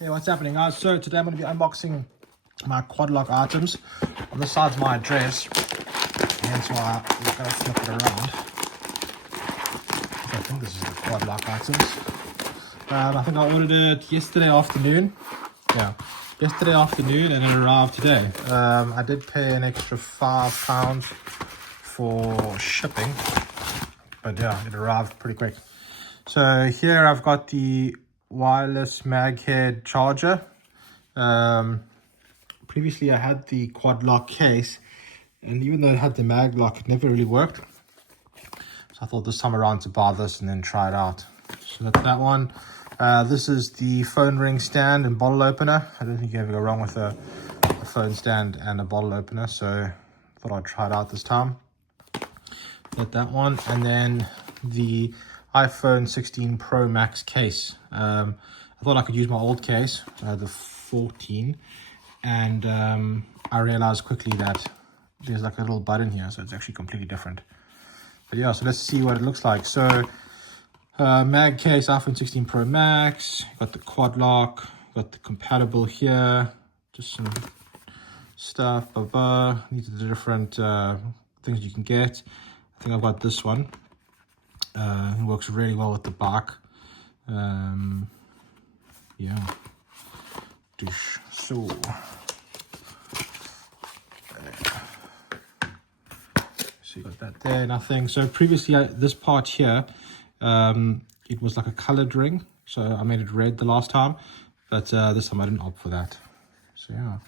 Hey, what's happening, guys? So today I'm going to be unboxing my Quadlock items. On this side's my address, hence why we're going to flip it around. I think this is the Quadlock items. I think I ordered it yesterday afternoon. Yeah, yesterday afternoon, and it arrived today. I did pay an extra £5 for shipping, but yeah, it arrived pretty quick. So here I've got the wireless mag head charger. Previously I had the Quadlock case, and even though it had the mag lock, it never really worked. So I thought this time around to buy this and then try it out. So that's that one. This is the phone ring stand and bottle opener. I don't think you ever go wrong with a phone stand and a bottle opener, so I thought I'd try it out this time. Got that one, and then the iPhone 16 Pro Max case. I thought I could use my old case, the 14, and I realized quickly that there's like a little button here, so it's actually completely different. But yeah, so let's see what it looks like. So mag case, iPhone 16 Pro Max, got the Quadlock, got the compatible here, just some stuff, these are the different things you can get. I think I've got this one. It works really well with the bike. Yeah. So you got that there, nothing. So previously this part here, it was like a colored ring, so I made it red the last time, but this time I didn't opt for that. So yeah,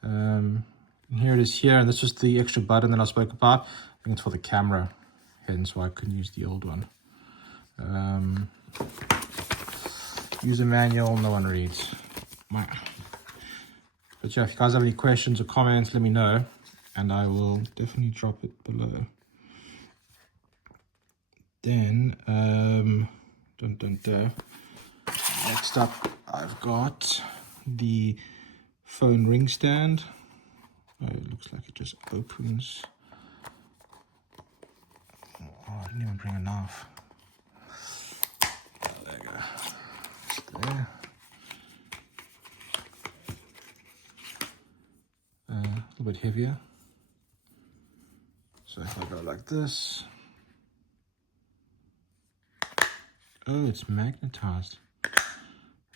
and here it is here, and this was the extra button that I spoke about. I think it's for the camera, hence why I couldn't use the old one. User manual, no one reads. But yeah, if you guys have any questions or comments, let me know, and I will definitely drop it below. Then next up I've got the phone ring stand. Oh, it looks like it just opens. Oh, I didn't even bring a knife. Oh, there you go. Just there. A little bit heavier. So if I go like this. Oh, it's magnetized.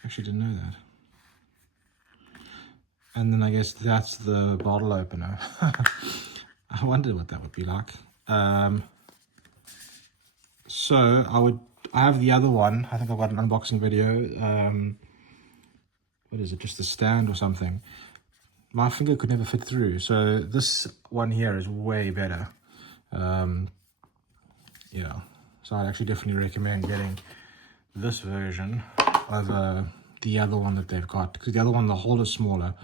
Actually didn't know that. And then I guess that's the bottle opener. I wondered what that would be like. So I have the other one. I think I've got an unboxing video. What is it? Just the stand or something. My finger could never fit through. So this one here is way better. Yeah. So I'd actually definitely recommend getting this version over the other one that they've got, because the other one, the hole is smaller.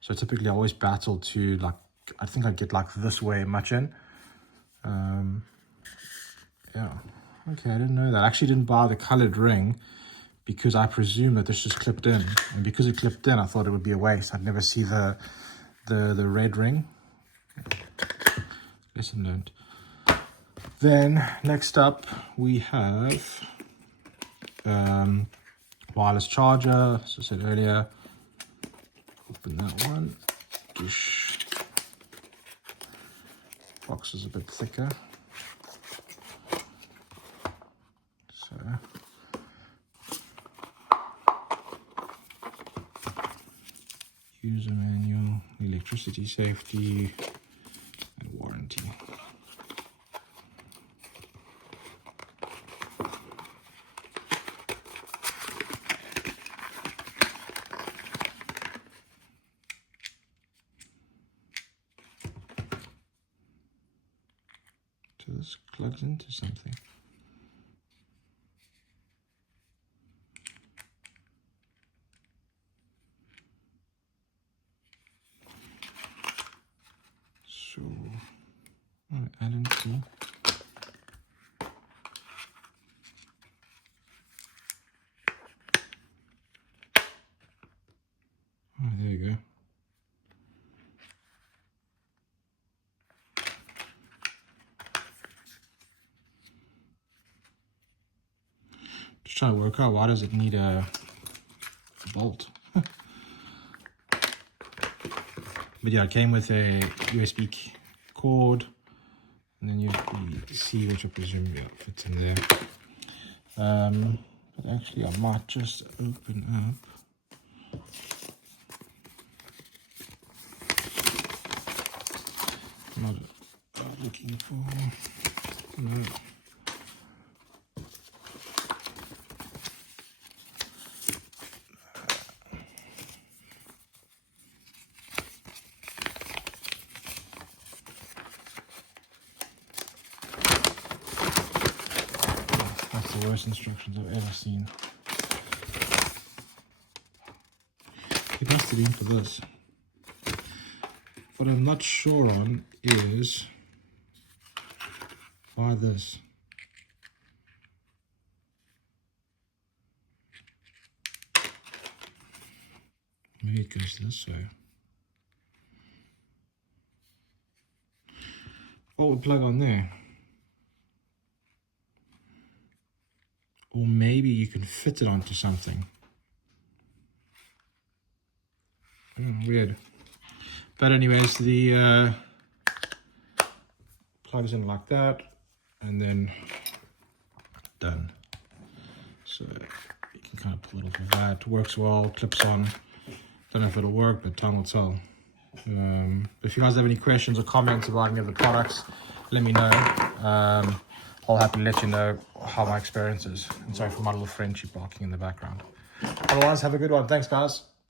So typically I always battle to, like, I think I get like this way much in. Yeah. Okay, I didn't know that. I actually didn't buy the colored ring because I presume that this just clipped in, and because it clipped in, I thought it would be a waste. I'd never see the red ring. Lesson learned. Then next up we have wireless charger, as I said earlier. Open that one. Box is a bit thicker. So user manual, electricity safety, and warranty. So this plugs into something. So, I don't see. Oh, there you go. Just trying to work out, why does it need a bolt? But yeah, it came with a USB cord, and then you have the C, which I presume fits in there. But actually, I might just open up. Not looking for. No. That's the worst instructions I've ever seen. It must have been for this. What I'm not sure on is why this. Maybe it goes this way. What would plug on there? Or maybe you can fit it onto something. Weird. But anyways, the plugs in like that, and then done. So you can kind of pull it off of that. Works well, clips on. Don't know if it'll work, but time will tell. If you guys have any questions or comments about any of the products, let me know. I'll happily let you know how my experience is. And sorry for my little Frenchie barking in the background. Otherwise, have a good one. Thanks, guys.